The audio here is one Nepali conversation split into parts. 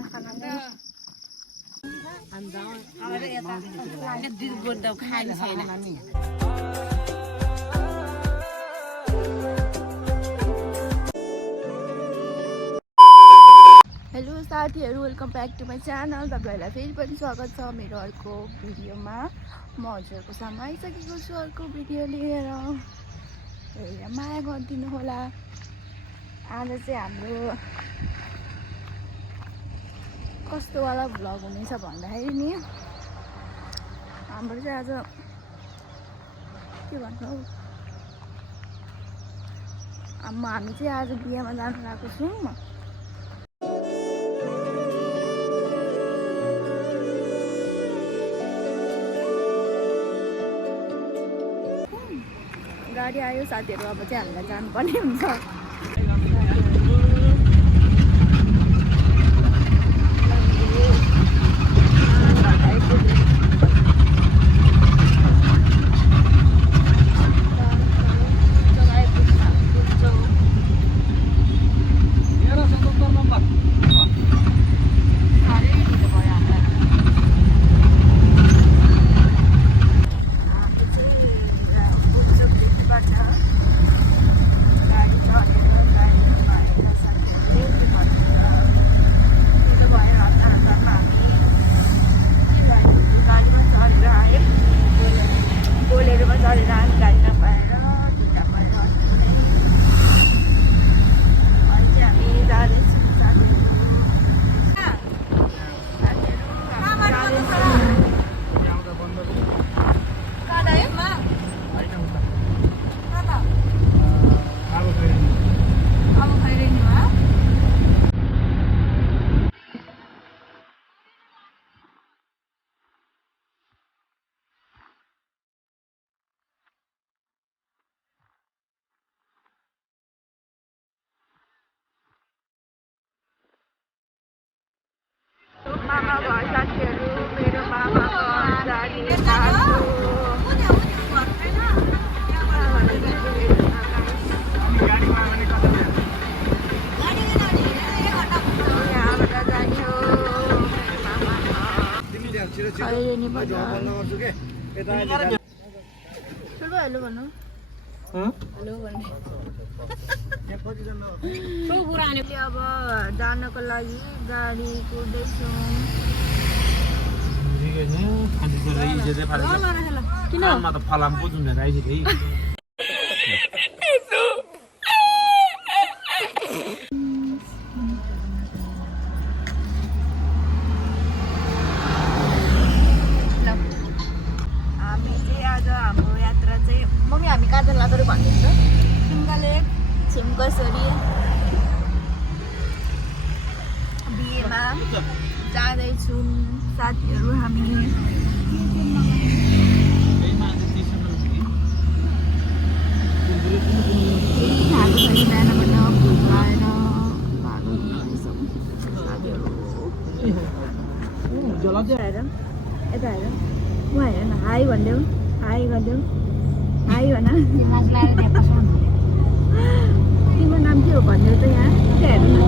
खाना खाना हेलो साथीहरू, welcome back to my channel. तपाईँहरूलाई फेरि पनि स्वागत छ मेरो अर्को भिडियोमा। म हजुरहरूको सामु आइसकेको छु अर्को भिडियो लिएर। माया गरिदिनु होला। आज चाहिँ हाम्रो कस्तोवाला भ्लग हुनेछ भन्दाखेरि नि, हाम्रो चाहिँ आज के भन्नु हौ, हामी चाहिँ आज बिहामा जानु लागेको छौँ। गाडी आयो साथीहरू, अब चाहिँ हामीलाई जानुपर्ने हुन्छ। मामा घर साथीहरू, मेरो मामाको गाडी हेलो भन्नु, हेलो भन्नु। अब जानको लागि गाडी कुर्दैछौँ। हामी चाहिँ आज हाम्रो यात्रा चाहिँ मम्मी हामी कहाँ जानु लाग्यो भनिदिन्छ। छिम्का लेक, छिम्कसरी बिहेमा जाँदैछौँ साथीहरू हामी। बिहानबाट फुल आएर यता हेर, म हेर न, हाई भनिदेऊ, हाई गरिदेऊ, हाई भन। तिम्रो नाम के हो भनिदेऊ त यहाँ, त्यहाँ हेर न।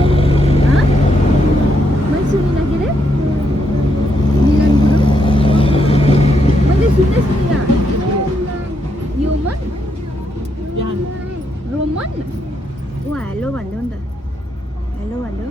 मैले सुनिनँ के अरे, मिलन गुरुङ, मैले सुन्दैछु नि यहाँ। युमन रोमन, हेलो भनिदेऊ नि त, हेलो भनिदेऊ।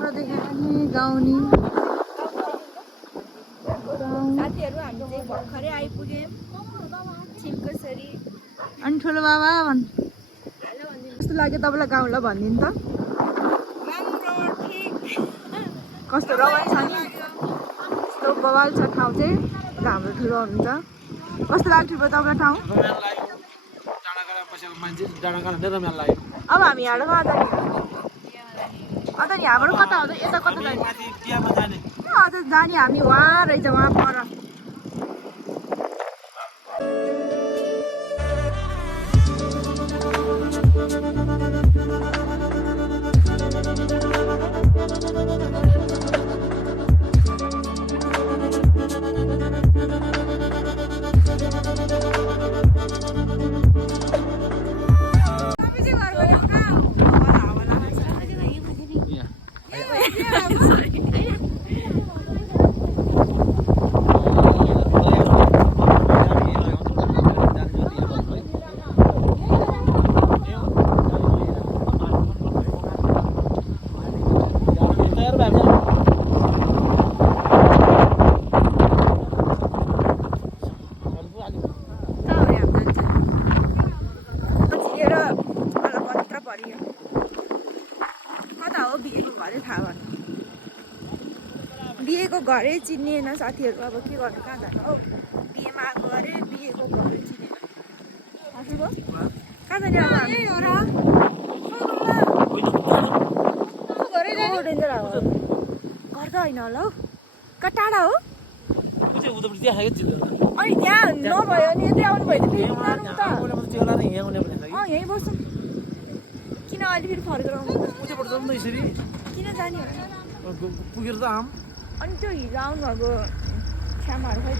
राम्रो देखेँ नि गाउँनी साथीहरू हामी चाहिँ भर्खरै आइपुग्यौँ छिमकसरी। अनि ठुलो बाबा भन् कस्तो लाग्यो तपाईँलाई गाउँलाई भनिदिनु त राम्रो ठिक कस्तो रमाइलो छ नि यस्तो बवाल छ ठाउँ चाहिँ हाम्रो ठुलो हुनुहुन्छ कस्तो लाग्यो ठुलो तपाईँलाई ठाउँ अब हामी यहाँबाट कहाँ जाने अन्त नि हाम्रो कता हो यता कता जाने अझ जाने हामी वहाँ रहेछ वहाँ पर बिहेको घरै चिन्ने साथीहरू अब के गर्नु कहाँ जानु हौ बिहेमा आएको अरे बिहेको घरै चिनेन कहाँ जाने अब डेन्जर अब घर त होइन होला हौ कहाँ टाढा हो अनि त्यहाँ नभयो नि यतै आउनु भयो त फेरि यहीँ बस्छौँ किन अहिले फेरि फर्केर आउनु किन जाने पुगेर त आम अनि त्यो हिजो आउनुभएको छ्यामाहरू खै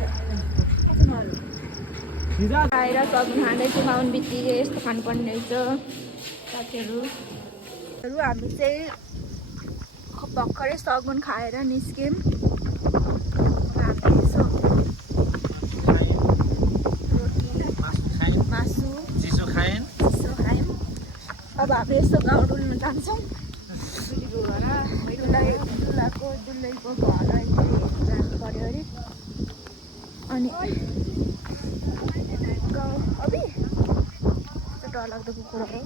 त आएर सब्जी खाँदैछौँ आउनु बित्तिकै यस्तो खानुपर्ने रहेछ साथीहरू हामी चाहिँ भर्खरै सगुन खाएर निस्क्यौँ हामी यसो रोटी मासु चिसो खायौँ अब हामी यस्तो गाउँ डुल्नु जान्छौँ दुल्हाको दुलैको घर जानु पर्यो अरे अनि गाउँ अबि डरलाग्दो कुकुरहरू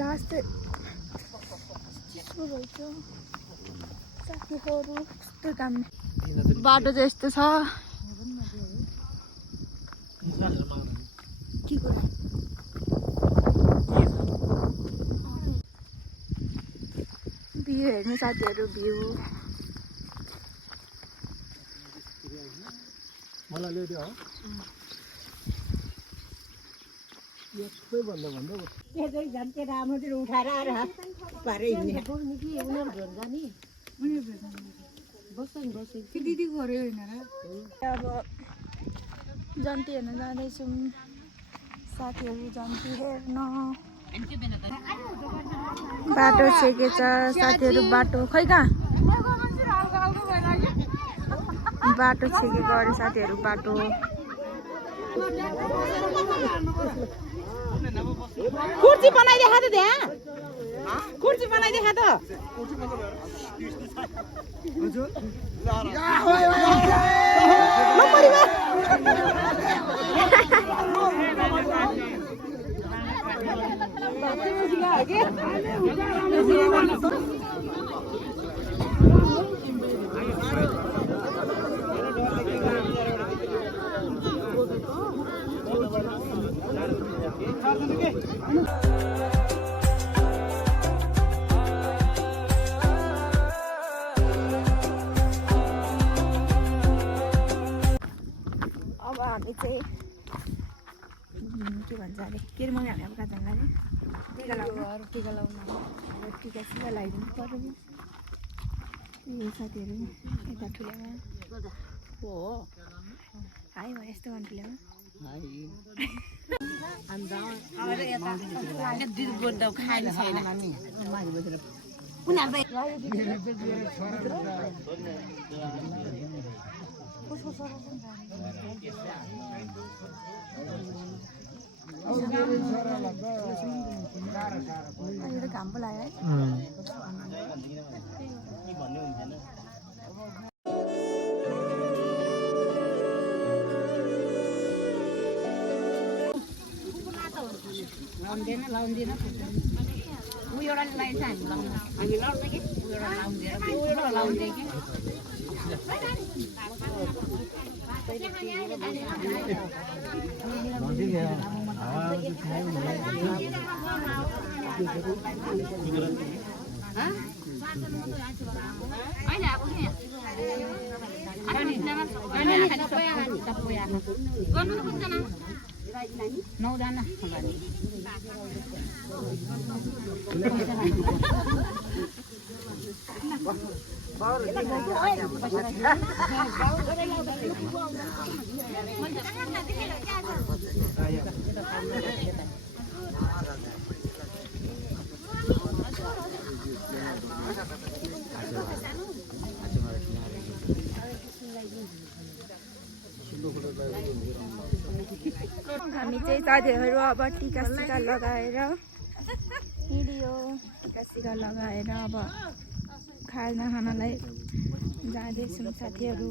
रास्ता चिसो रहेछ साथीहरू कस्तो काम बाटो चाहिँ यस्तो छ के कुरा भ्यू हेर्नु साथीहरू भ्यू मलाई ल्याइदियो हो यस्तै भन्दा भन्दा झन्के राम्रोतिर उठाएर आएर पारे हिँड्ने दिदी गऱ्यो होइन र अब जन्ती हेर्न जाँदैछौँ साथीहरू जन्ती हेर्न बाटो छेकेछ साथीहरू बाटो खै कहाँ बाटो छेकेको अरे साथीहरू बाटो कुर्सी बनाइदेखा त त्यहाँ कुर्सी बनाइदेखा त अब हामी चाहिँ के भन्छ अरे के अरे मम्मी हामी अब कहाँ जानु अरे टिका लाउनु अब टिका सिका लगाइदिनु पर्यो नि यो साथीहरू यता ठुलोमा हो हाई भयो यस्तो भन्नु ठुलोमा खाने छैन अहिले त घाम पो लाग्यो है हामी चाहिँ साथीहरू अब टिका सिका लगाएर हिँड्यो टिका सिका लगाएर अब खानालाई जाँदैछौँ साथीहरू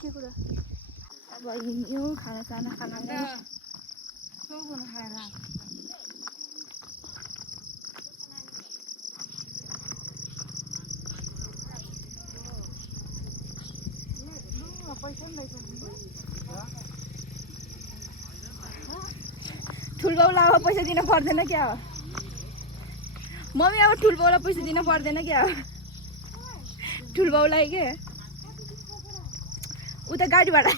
के कुरा अब हिँड्यो खाना खानालाई ठुलबाउलाई अब पैसा दिन पर्दैन क्या हो मम्मी अब ठुलबाउलाई पैसा दिन पर्दैन क्या हो ठुलबाउलाई के उता गाडी भाडा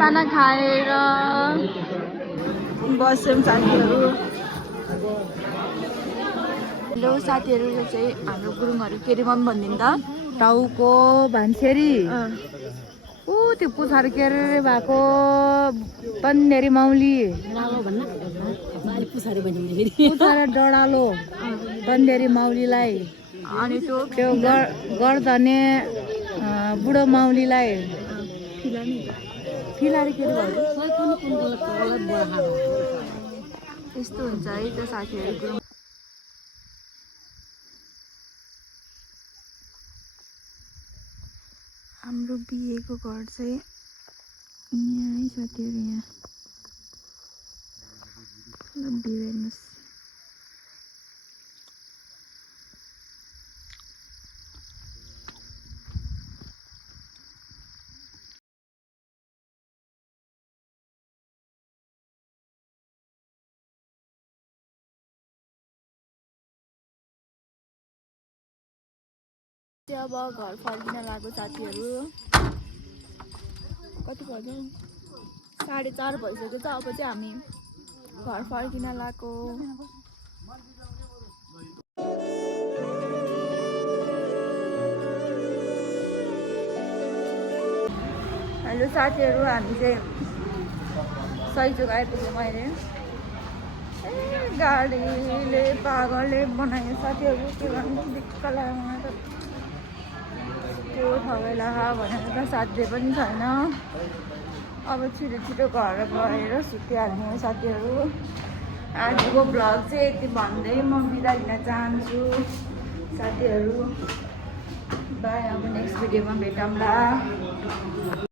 खाना खाएर बस्यौँ साथीहरू हेलो साथीहरू यो चाहिँ हाम्रो गुरुङहरू के अरे मम्मी भनिदिनु त टाउको भान्सेरी ऊ त्यो पुछार के अरे भएको पन्नेरी माउली पुछार डडालो पन्नेरी माउलीलाई अनि त्यो गर्दने बुढो माउलीलाई फिलारी के अरे त्यस्तो हुन्छ है त्यो साथीहरू हाम्रो बिहेको घर चाहिँ यहाँ है साथीहरू यहाँ भ्यू हेर्नुहोस् अब घर फर्किन लाग्यो साथीहरू कति बज्यो 4:30 भइसक्यो छ अब चाहिँ हामी घर फर्किन लाग्यो हेलो साथीहरू हामी चाहिँ सही जग्गा आइपुग्यौँ अहिले गाडीले पागलले बनायो साथीहरू के गर्नु दिक्क लाग्यो मलाई त त्यो ठगेला भनेर त साथी पनि छैन अब छिटो घर गएर सुतिहाल्ने हो साथीहरू आजको भ्लग चाहिँ यति भन्दै म बिदा दिन चाहन्छु साथीहरू बाई अब नेक्स्ट भिडियोमा भेटौँला